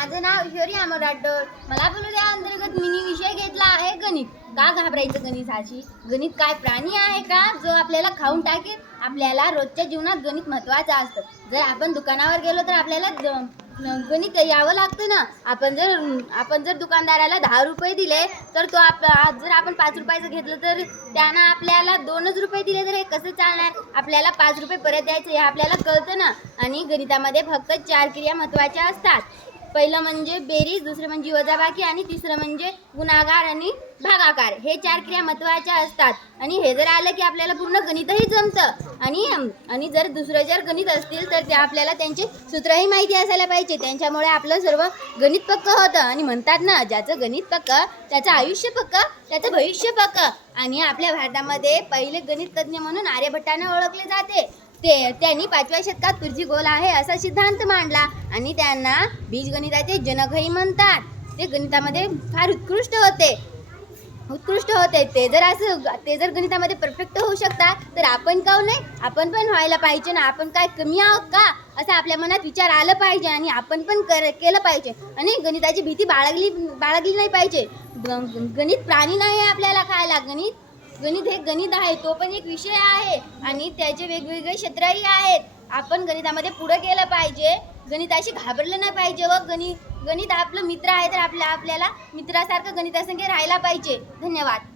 माझं ऐश्वर्या अमर राठोड मला बोलू द्या अंतर्गत मिनी विषय घेतला आहे गणित. का घाबरायचं गणिताशी गणित काय प्राणी आहे का? जो आपल्याला खाऊन टाकेल? आपल्याला रोजच्या जीवनात गणित महत्वाचं असतं. जर आपण दुकानावर गेलो तर आपल्याला गणित यावं लागतं ना. आपण जर आपण जर दुकानदाराला दहा रुपये दिले तर तो आप आज जर आपण पाच रुपयाचं घेतलं तर त्यानं आपल्याला दोनच रुपये दिले तर हे कसं चालणार? आपल्याला पाच रुपये परत द्यायचं हे आपल्याला कळतं ना. आणि गणितामध्ये फक्त चार क्रिया महत्त्वाच्या असतात. पहिलं म्हणजे बेरीज दुसरं म्हणजे वजाबाकी आणि तिसरं म्हणजे गुणाकार आणि भागाकार. हे चार क्रिया महत्त्वाच्या असतात. आणि हे जर आलं की आपल्याला पूर्ण गणितही जमतं. आणि आणि जर दुसरं जर गणित असतील तर ते आपल्याला त्यांचे सूत्रही माहिती असायला पाहिजे. त्यांच्यामुळे आपलं सर्व गणित पक्क होतं. आणि म्हणतात ना ज्याचं गणित पक्क त्याचं आयुष्य पक्क त्याचं भविष्य पक्क. आणि आपल्या भारतामध्ये पहिले गणित तज्ज्ञ म्हणून आर्यभट्टानं ओळखले जाते. ते त्यांनी पाचव्या शतकात पृथ्वी गोल आहे असा सिद्धांत मांडला. आणि त्यांना बीजगणिताचे जनकही म्हणतात. ते गणितामध्ये फार उत्कृष्ट होते. उत्कृष्ट होते. ते जर असं ते जर गणितामध्ये परफेक्ट होऊ शकतात तर आपण का नाही? आपण पण व्हायला पाहिजे ना. आपण काय कमी आहोत का? असं आपल्या मनात विचार आलं पाहिजे आणि आपण पण कर केलं पाहिजे. आणि गणिताची भीती बाळगली बाळगली नाही पाहिजे. ग- गणित प्राणी नाही आहे आपल्याला खायला. गणित गणित हे गणित आहे तो पण एक विषय आहे आणि त्याचे वेगवेगळे क्षेत्रही आहेत. आपण गणितामध्ये पुढे गेलं पाहिजे. गणिताशी घाबरलं नाही पाहिजे व गणित गणित आपलं मित्र आहे तर आपल्या आपल्याला मित्रासारखं गणितासंगे राहायला पाहिजे. धन्यवाद.